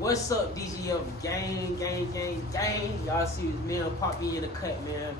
What's up, DGF gang? Y'all see me and Poppa in the cut, man.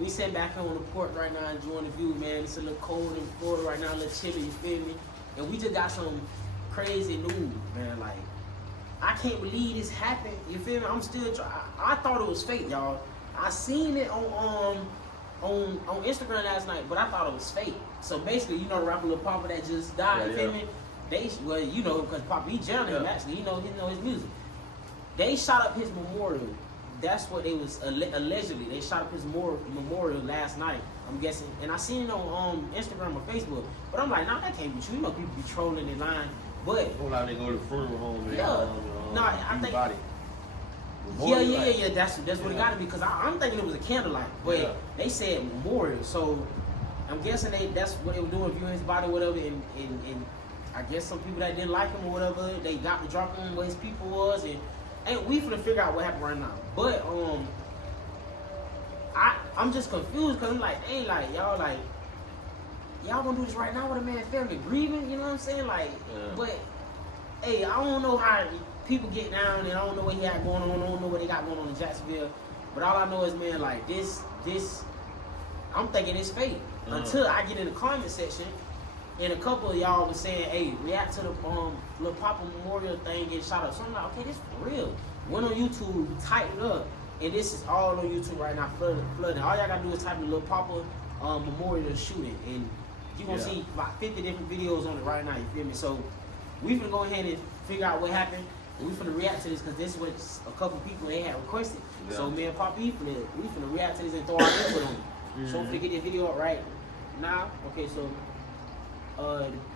We sitting back here on the porch right now enjoying the view, man. It's a little cold in Florida right now, a little chilly, you feel me? And we just got some crazy news, man. Like, I can't believe this happened, you feel me? I'm still I thought it was fake, y'all. I seen it on Instagram last night, but I thought it was fake. So basically, you know the rapper Lil Poppa that just died, you feel me? Well, you know, because Poppa, he jailed him actually, he know his music. They shot up his memorial. That's what they was allegedly. They shot up his memorial last night, I'm guessing. And I seen it on Instagram or Facebook. But I'm like, nah, that can't be true. You know, people be trolling in line. But like they go to the funeral home. I think. Body. Yeah. That's what it got to be. Because I'm thinking it was a candlelight, but they said memorial. So I'm guessing that's what they were doing, viewing his body, or whatever. And I guess some people that didn't like him or whatever, they got to drop him where his people was, and we finna figure out what happened right now. But I'm just confused because I'm like, hey, like y'all gonna do this right now with a man's family grieving, you know what I'm saying? Like, but hey, I don't know how people get down, and I don't know what he had going on. I don't know what they got going on in Jacksonville. But all I know is, man, like this, I'm thinking it's fake until I get in the comment section. And a couple of y'all was saying, hey, react to the Lil Poppa memorial thing getting shot up. So I'm like, okay, this for real. Went on YouTube, typed it up, and this is all on YouTube right now, flooding. All y'all gotta do is type in Lil Poppa memorial shooting, and you're gonna see about 50 different videos on it right now, you feel me? So we finna go ahead and figure out what happened, and we finna react to this, because this is what a couple people they had requested. So me and Poppa, we finna react to this and throw our input on it. So if we get this video up right now, okay, so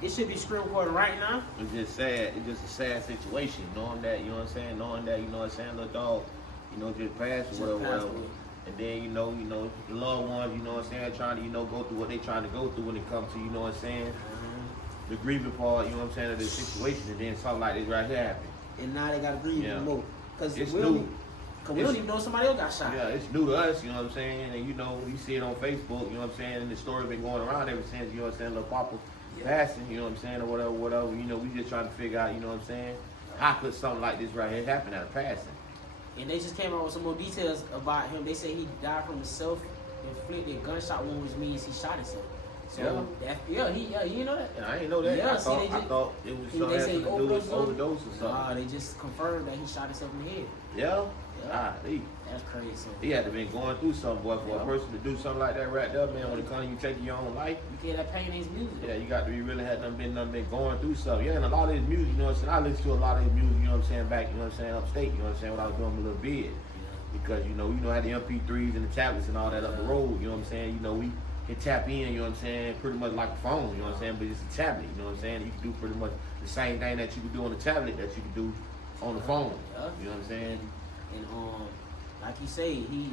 it should be screen recording right now. It's just sad. It's just a sad situation. Knowing that, you know what I'm saying? Knowing that, you know what I'm saying, little dog, you know, just passed or whatever. And then, you know, the loved ones, you know what I'm saying, trying to, go through what they trying to go through when it comes to, you know what I'm saying, the grieving part, you know what I'm saying, of the situation. And then something like this right here happened. And now they got to grieve more. Because it's we new. We don't even know somebody else got shot. Yeah, it's new to us, you know what I'm saying? And, you know, we see it on Facebook, you know what I'm saying, and the story been going around ever since, you know what I'm saying, Lil Poppa passing, you know what I'm saying, or whatever, you know, we just trying to figure out, you know what I'm saying, how could something like this right here happen at a passing? And they just came out with some more details about him. They say he died from a self-inflicted gunshot wound, which means he shot himself. So, you know that? Yeah, I didn't know that. Yeah, I thought it was something to do with overdose or something. Nah, they just confirmed that he shot himself in the head. Yeah? That's crazy. He had to been going through something, boy, for a person to do something like that right there, man. When it comes to you taking your own life, you get that pain in his music. Yeah, you got to be really had been going through something. Yeah, and a lot of his music, you know what I'm saying. I listened to a lot of his music, you know what I'm saying, back, you know what I'm saying, upstate, you know what I'm saying, when I was doing my little bid, because you know, had the MP3s and the tablets and all that up the road, you know what I'm saying. You know, we can tap in, you know what I'm saying, pretty much like a phone, you know what I'm saying, but it's a tablet, you know what I'm saying. You can do pretty much the same thing that you can do on the tablet that you can do on the phone. You know what I'm saying. And like he say, he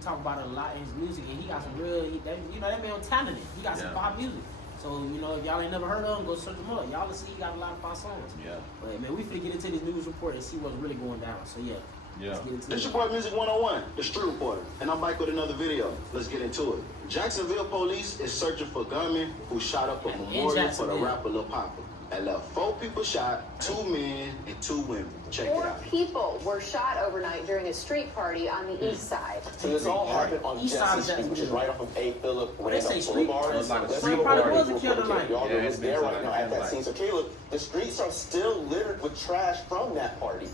talk about it a lot in his music, and he got some real, that man talented. He got some fire music. So, you know, if y'all ain't never heard of him, go search him up. Y'all will see he got a lot of fire songs. Yeah. But man, we finna get into this news report and see what's really going down. So let's get into it. It's your boy Music 101, the Street Reporter, and I'm back with another video. Let's get into it. Jacksonville police is searching for gunmen who shot up a memorial for the rapper Lil Poppa and left 4 people shot, 2 men and 2 women. Check it out. 4 people were shot overnight during a street party on the east side. So this all happened on Jesse Street, which is right off of A. Philip Randolph Boulevard. Street party was a killer. Y'all know what's there right now at that scene. So Caleb, the streets are still littered with trash from that party.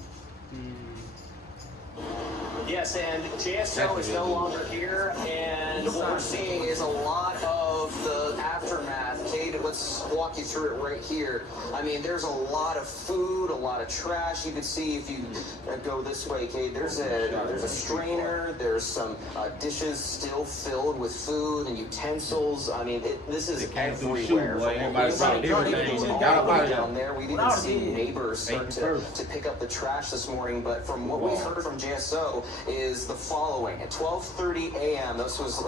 Yes, and JSO is no longer here, and what we're seeing is a lot of the aftermath. Kate, let's walk you through it right here. I mean, there's a lot of food, a lot of trash. You can see if you go this way, Kate, there's a strainer, there's some dishes still filled with food and utensils. I mean, this is everywhere. Down there, we didn't see neighbors start to pick up the trash this morning, but from what we've heard from JSO, is the following. At 12:30 a.m., this was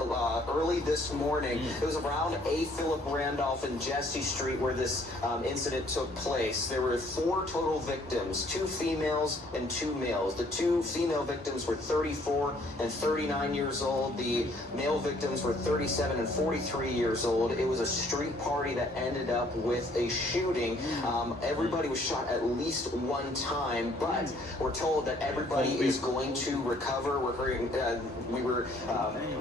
early this morning, it was around A. Philip Randolph and Jesse Street where this incident took place. There were 4 total victims, 2 females and 2 males. The 2 female victims were 34 and 39 years old. The male victims were 37 and 43 years old. It was a street party that ended up with a shooting. Everybody was shot at least one time, but we're told that everybody is going to recover. We're hearing, we were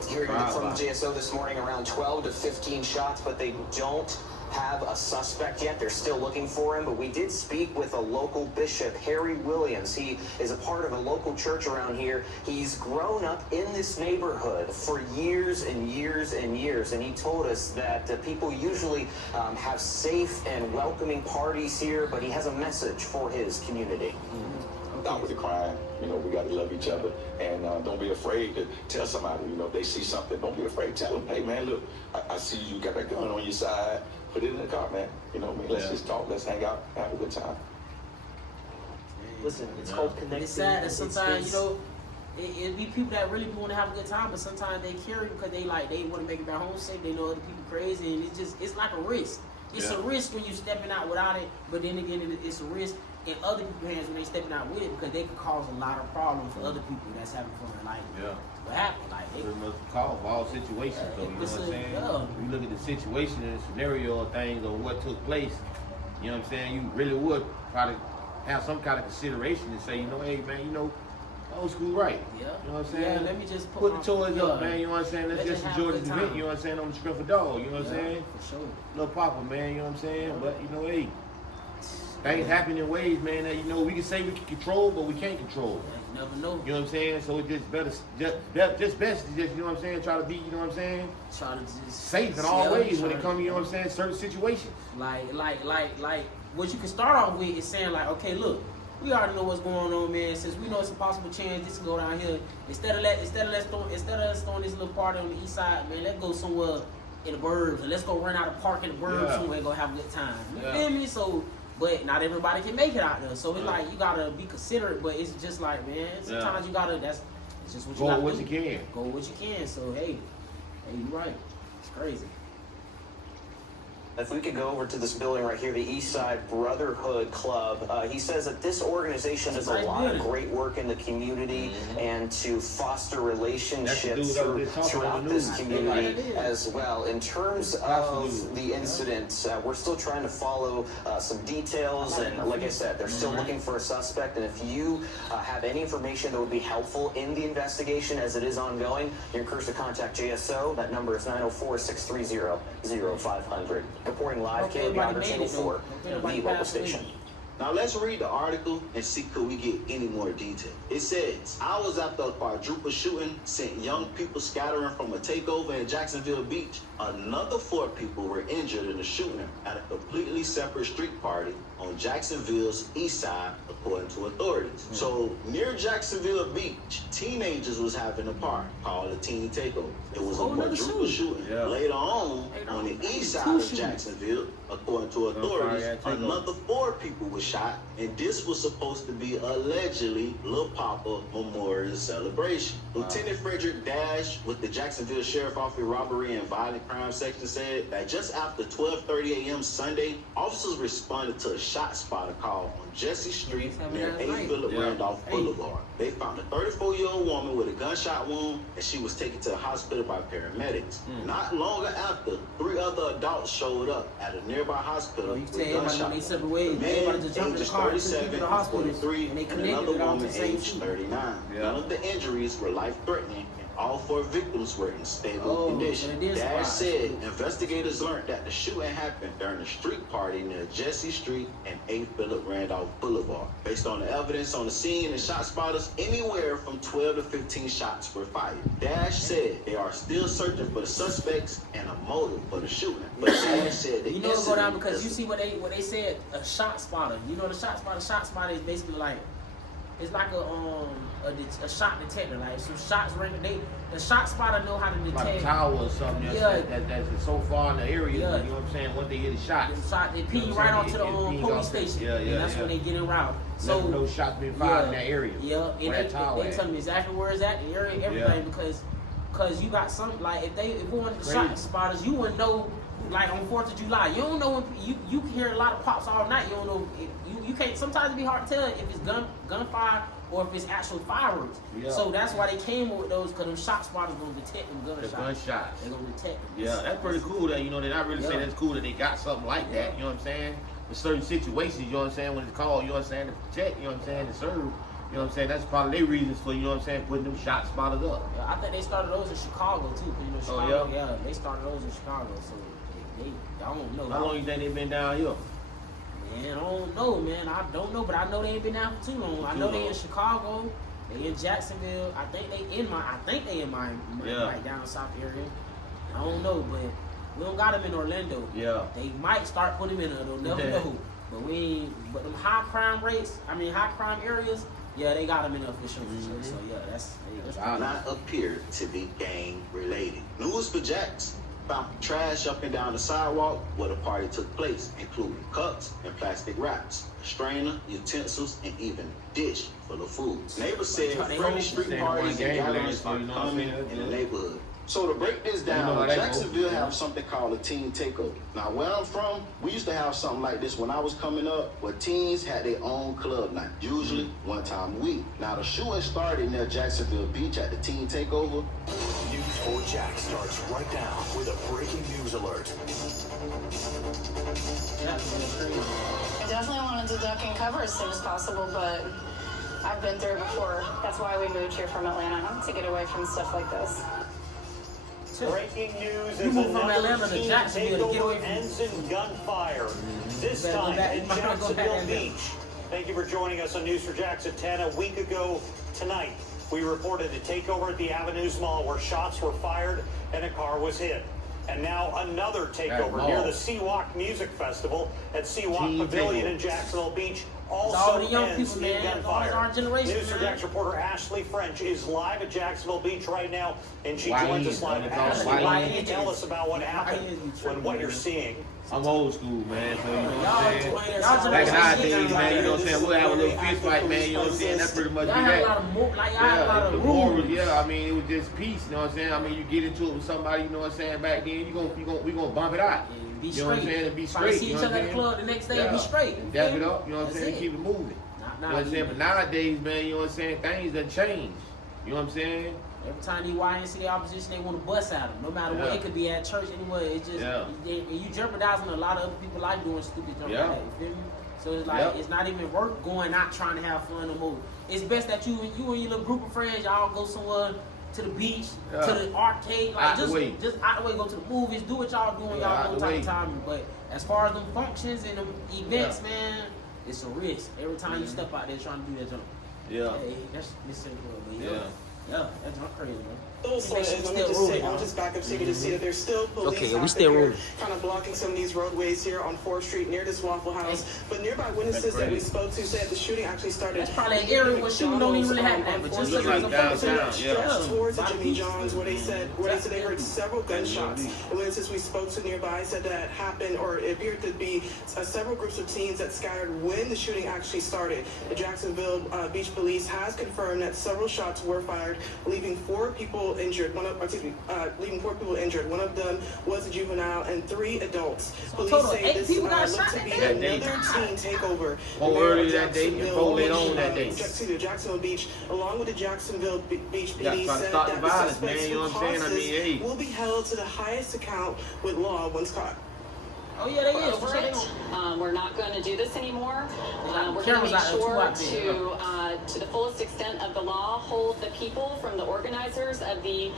hearing from JSO this morning around 12 to 15 shots, but they don't have a suspect yet. They're still looking for him, but we did speak with a local bishop, Harry Williams. He is a part of a local church around here. He's grown up in this neighborhood for years and years and years, and he told us that people usually have safe and welcoming parties here, but he has a message for his community. Not with the crime, you know, we got to love each other, and don't be afraid to tell somebody, you know, if they see something, don't be afraid to tell them, hey man, look, I see you got that gun on your side, put it in the car, man, you know what I mean, let's just talk, let's hang out, have a good time. Listen, it's called connecting. It's sad that sometimes, you know, it be people that really want to have a good time, but sometimes they carry because they want to make it back home safe, they know other people crazy, and it's like a risk. It's a risk when you're stepping out without it, but then again, it's a risk in other people's hands when they stepping out with it, because they could cause a lot of problems for other people that's having fun. Like, what happened? Like, it must call for all situations, though. You know what I'm saying? You look at the situation and the scenario of things or what took place. You know what I'm saying? You really would probably have some kind of consideration and say, you know, hey man, you know, old school right. Yeah. You know what I'm saying? Yeah, let me just put the toys up, man. You know what I'm saying? Let's just enjoy this event. You know what I'm saying? On the strength of dog. You know what I'm saying? For sure. Little Poppa, man. You know what I'm saying? But you know, hey, things happen in ways, man, that, you know, we can say we can control, but we can't control. You never know. You know what I'm saying? So it's just better, just best to just, you know what I'm saying, try to be, you know what I'm saying? Try to just safe in all ways when it comes, you know what I'm saying, certain situations. Like, what you can start off with is saying like, okay, look, we already know what's going on, man. Since we know it's a possible chance this can go down here, instead of us throwing this little party on the east side, man, let's go somewhere in the burbs, and let's go rent out a park in the burbs somewhere and go have a good time. You feel me? So, but not everybody can make it out there. So it's like you gotta be considerate, but it's just like, man, sometimes you gotta. It's just what you gotta do. Go what you can. Go what you can. So hey, you're right. It's crazy. If we could go over to this building right here, the East Side Brotherhood Club, he says that this organization does a lot of great work in the community and to foster relationships throughout this community as well. In terms of the incident, we're still trying to follow some details, and like I said, they're still looking for a suspect, and if you have any information that would be helpful in the investigation as it is ongoing, you're encouraged to contact JSO. That number is 904-630-0500. Reporting live, KLBR Channel 4, the local station. Now let's read the article and see could we get any more detail. It says, hours after a quadruple shooting sent young people scattering from a takeover in Jacksonville Beach, another 4 people were injured in a shooting at a completely separate street party on Jacksonville's east side, according to authorities. So near Jacksonville Beach, teenagers was having a party called a teen takeover. It was a quadruple shooting. Later on the east side of Jacksonville, according to authorities, another 4 people were shot, and this was supposed to be allegedly Lil Poppa Memorial Celebration. Lieutenant Frederick Dash with the Jacksonville Sheriff Office Robbery and Violent Crime Section said that just after 12:30 a.m. Sunday, officers responded to a shot spotter call on Jesse Street near A. Philip Randolph Boulevard. They found a 34-year-old woman with a gunshot wound, and she was taken to the hospital by paramedics. Not long after, 3 other adults showed up at a nearby hospital with gunshot wounds. The man, ages 37, 43, and another woman, age 39. None of the injuries were life-threatening, and all 4 victims were in stable condition. Dash said investigators learned that the shooting happened during a street party near Jesse Street and A. Philip Randolph Boulevard. Based on the evidence on the scene and shot spotters, anywhere from 12 to 15 shots were fired. Dash said they are still searching for the suspects and a motive for the shooting. But Dash said the incident go down because you see what they said, a shot spotter. You know the shot spotter is basically like it's like a shot detector. Like some shots ring. The shot spotter know how to detect. Like a tower or something. That's so far in the area. Yeah. You know what I'm saying? Once they hit a shot, they ping you right onto the police station. Yeah, and that's when they get in route. So no shots being fired in that area. Yeah, and they tell me exactly where it's at, the area, everything, because you got some like if one of the shot spotters, you wouldn't know. Like on 4th of July, you don't know when you can hear a lot of pops all night. You don't know you can't. Sometimes it be hard to tell if it's gunfire or if it's actual fireworks. Yeah. So that's why they came with those, because them shot spotters gonna detect them gunshots. The gunshots. They're gonna detect them. Yeah, that's pretty cool. That they're not really saying that's cool that they got something like that. You know what I'm saying? In certain situations, you know what I'm saying, when it's called, you know what I'm saying, to protect, you know what I'm saying, to serve. You know what I'm saying? That's probably their reasons for, you know what I'm saying, putting them shot spotters up. Yeah, I think they started those in Chicago too. Chicago, they started those in Chicago. So I don't know. How long you think they been down here? Man, I don't know, man. I don't know, but I know they ain't been down for too long. I know they in Chicago, they in Jacksonville. I think they in Miami, right down south area. I don't know, but we don't got them in Orlando. Yeah. They might start putting them in there. They'll never know. But them high crime areas, they got them in there for sure. So that's not appear to be gang related. News for Jax. Found trash up and down the sidewalk where the party took place, including cups and plastic wraps, strainer, utensils, and even dish full of food. Neighbors said friendly street parties and gatherings are common in the neighborhood. So to break this down, Jacksonville have something called a teen takeover. Now where I'm from, we used to have something like this when I was coming up, where teens had their own club night, usually one time a week. Now the shooting started near Jacksonville Beach at the teen takeover. News 4 Jax starts right now with a breaking news alert. I definitely wanted to duck and cover as soon as possible, but I've been through it before. That's why we moved here from Atlanta, to get away from stuff like this. Breaking news is another teen takeover ends in gunfire. This time in Jacksonville Beach. Thank you for joining us on News 4 Jax at 10. A week ago tonight, we reported a takeover at the Avenues Mall where shots were fired and a car was hit. And now another takeover near the Seawalk Music Festival at Seawalk Pavilion in Jacksonville Beach. Also ends in gunfire. News 4 Jax reporter Ashley French is live at Jacksonville Beach right now, and she joins us live. Ashley, why can you tell us about what happened and what you're seeing? I'm old school, man, so you know what I'm saying? Back in our days, man, you know what I'm saying? We'll have a little fist fight, man, you know what I'm saying? That's pretty much that. The morals, I mean, it was just peace, you know what I'm saying? I mean, you get into it with somebody, you know what I'm saying, back then, we gonna bump it out. Be you know what I'm saying? And be straight. See each other at the club the next day and be straight. Dap it up, you know what I'm saying? Keep it moving. You know what I'm saying? But nowadays, man, you know what I'm saying? Things done changed. You know what I'm saying? Every time these YNCA opposition, they want to bust at them. No matter what, it could be at church anywhere. It's just, you jeopardizing a lot of other people's life doing stupid stuff like that. You feel me? So it's like, it's not even worth going out trying to have fun no more. It's best that you and your little group of friends, y'all go somewhere to the beach, to the arcade, like just out the way, go to the movies, do what y'all doing, y'all own type of time. But as far as them functions and them events, man, it's a risk. Every time you step out there trying to do that jump. Hey, that's simple, but that's not crazy, man. I'm just back up so you can see that there's still police out there kind of blocking some of these roadways here on 4th Street near this Waffle House. But nearby witnesses that we spoke to said the shooting actually started. That's probably an area where shooting don't even really happen, but just like downtown, towards the Jimmy John's, where they said they heard several gunshots. The witnesses we spoke to nearby said that happened, or it appeared to be several groups of teens that scattered when the shooting actually started. The Jacksonville Beach Police has confirmed that several shots were fired, leaving 4 people injured. Leaving 4 people injured. One of them was a juvenile and 3 adults. Police say this looked to be another teen takeover. Earlier that day, and later on that day. Jacksonville Beach, along with the Jacksonville Beach PD, said that the suspects who caused this will be held to the highest account with law once caught. Oh yeah, they is. Over it. We're not going to do this anymore. We're going to make sure to the fullest extent of the law, hold the people from the organizers of the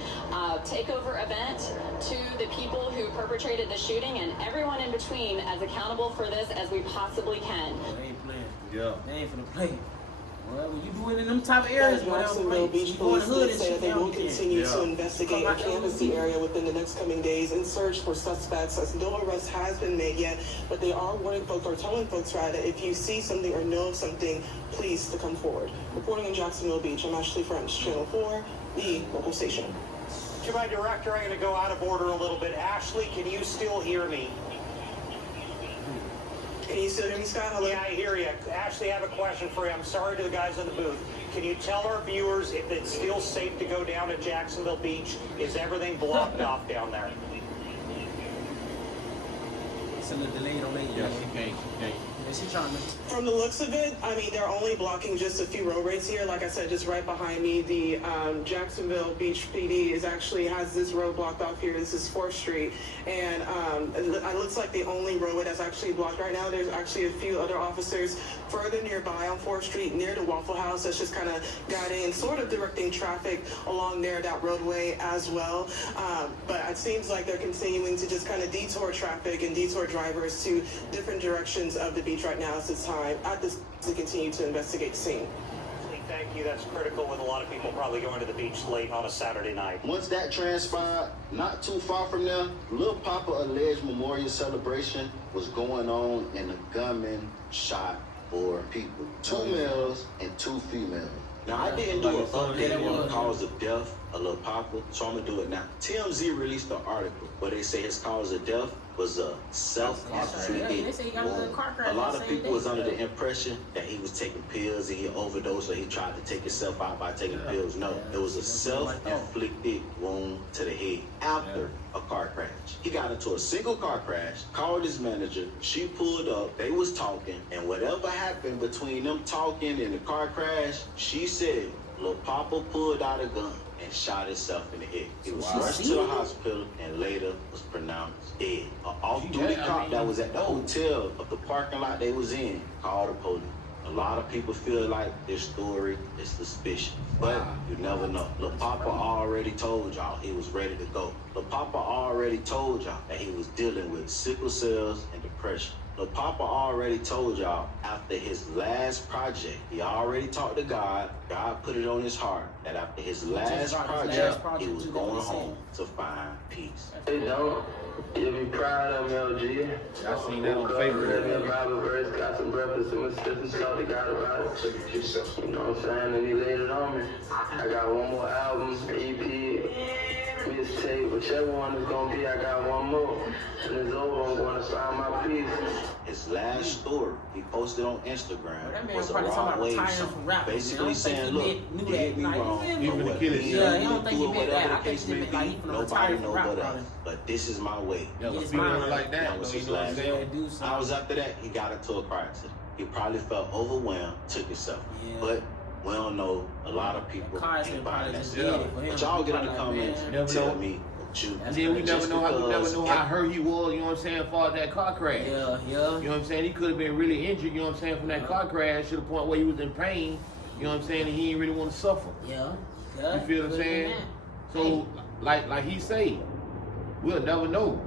takeover event to the people who perpetrated the shooting and everyone in between as accountable for this as we possibly can. They ain't playing. They ain't finna play. Well, when you do it in them type of areas, Jacksonville Beach Police did say that they will continue to investigate and canvass the area within the next coming days and search for suspects. As no arrest has been made yet, but they are warning folks, or telling folks rather, if you see something or know of something, please to come forward. Reporting in Jacksonville Beach, I'm Ashley French, Channel 4, the local station. To my director, I'm going to go out of order a little bit. Ashley, can you still hear me? Can you still hear me, Scott? Hello? Yeah, I hear you. Ashley, I have a question for you. I'm sorry to the guys in the booth. Can you tell our viewers if it's still safe to go down to Jacksonville Beach? Is everything blocked off down there? It's a little delayed on that. Yeah, she can't. She trying to. From the looks of it, I mean, they're only blocking just a few road rates here. Like I said, just right behind me, the Jacksonville Beach PD has this road blocked off here. This is 4th Street. And it looks like the only roadway that's actually blocked right now. There's actually a few other officers further nearby on 4th Street near the Waffle House that's just kind of guiding and sort of directing traffic along there, that roadway as well. But it seems like they're continuing to just kind of detour traffic and detour drivers to different directions of the beach right now at this time, to continue to investigate the scene. Thank you. That's critical with a lot of people probably going to the beach late on a Saturday night. Once that transpired, not too far from there, Lil Poppa alleged memorial celebration was going on and the gunman shot 4 people, 2 males and 2 females. Now, I didn't do an update on the cause of death of Lil Poppa, so I'm going to do it now. TMZ released an article where they say his cause of death was a self-inflicted wound. A lot of people was under the impression that he was taking pills and he overdosed or he tried to take himself out by taking pills. No, it was a self-inflicted wound to the head after a car crash. He got into a single car crash, called his manager, she pulled up, they was talking, and whatever happened between them talking and the car crash, she said Lil Poppa pulled out a gun and shot himself in the head. He was rushed to the hospital and later was pronounced dead. An off-duty cop that was at the hotel of the parking lot they was in called the police. A lot of people feel like this story is suspicious, but you never know. Lil Poppa already told y'all he was ready to go. Lil Poppa already told y'all that he was dealing with sickle cells and depression. Lil Poppa already told y'all after his last project, he already talked to God. God put it on his heart that after his last project, he was going home to find peace. Hey, don't. You be proud of me, LG. I seen that on Facebook. Bible verse, got some breakfast and my sister talked to God about it. You know what I'm saying? And he laid it on me. I got one more album, EP, mixtape, whichever one it's gonna be, I got one more. And it's over, I'm gonna find my peace. His last story he posted on Instagram was a raw wave song, basically saying, look, get me wrong, even the killers. Yeah, he don't think he meant that. I think he meant like he from nobody know but us. But this is my way. Yeah, but people like that was his last hours after that, he got into a car accident. He probably felt overwhelmed, took himself. But we don't know, a lot of people ain't buying that stuff. But y'all get in the comments and tell me. And then we never know how hurt he was, you know what I'm saying, for that car crash. Yeah. You know what I'm saying? He could have been really injured, you know what I'm saying, from that car crash to the point where he was in pain, you know what I'm saying, and he didn't really want to suffer. Yeah. You feel what I'm saying? So, like he say, we'll never know.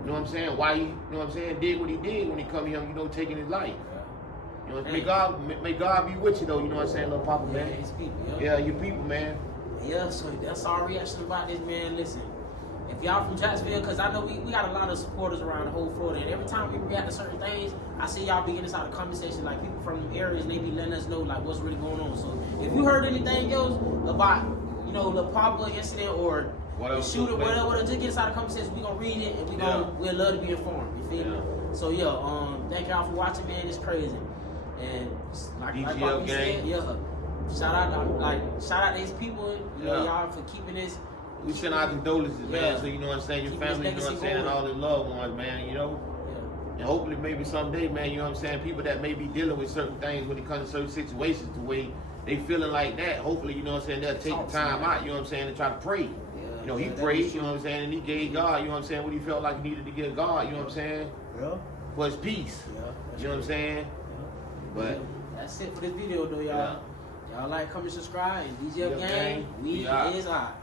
You know what I'm saying? Why he, you know what I'm saying, did what he did when he come here, you know, taking his life. You know, may God be with you though, you know what I'm saying, Lil Poppa, man. His people, yeah, your people, man. Yeah, so that's our reaction about this, man. Listen. If y'all from Jacksonville, because I know we got a lot of supporters around the whole Florida, and every time we react to certain things, I see y'all be getting inside the conversation, like people from the areas, and they be letting us know like what's really going on. So if you heard anything else about, you know, the Poppa incident or the shooter, whatever, just get inside the conversation. We gonna read it, and we'd love to be informed. You feel me? So thank y'all for watching, man. It's crazy, and like Poppa said, shout out to his people, you know, y'all for keeping this. We send our condolences, man, so you know what I'm saying, your family, you know what I'm saying, and all the loved ones, man, you know. And hopefully maybe someday, man, you know what I'm saying, people that may be dealing with certain things when it comes to certain situations, the way they feeling like that, hopefully, you know what I'm saying, they'll take the time out, you know what I'm saying, and try to pray. You know, he prayed, you know what I'm saying, and he gave God, you know what I'm saying, what he felt like he needed to give God, you know what I'm saying, for his peace. You know what I'm saying? But that's it for this video, though, y'all. Y'all like, comment, subscribe, and DaGhetto Gang, we is out.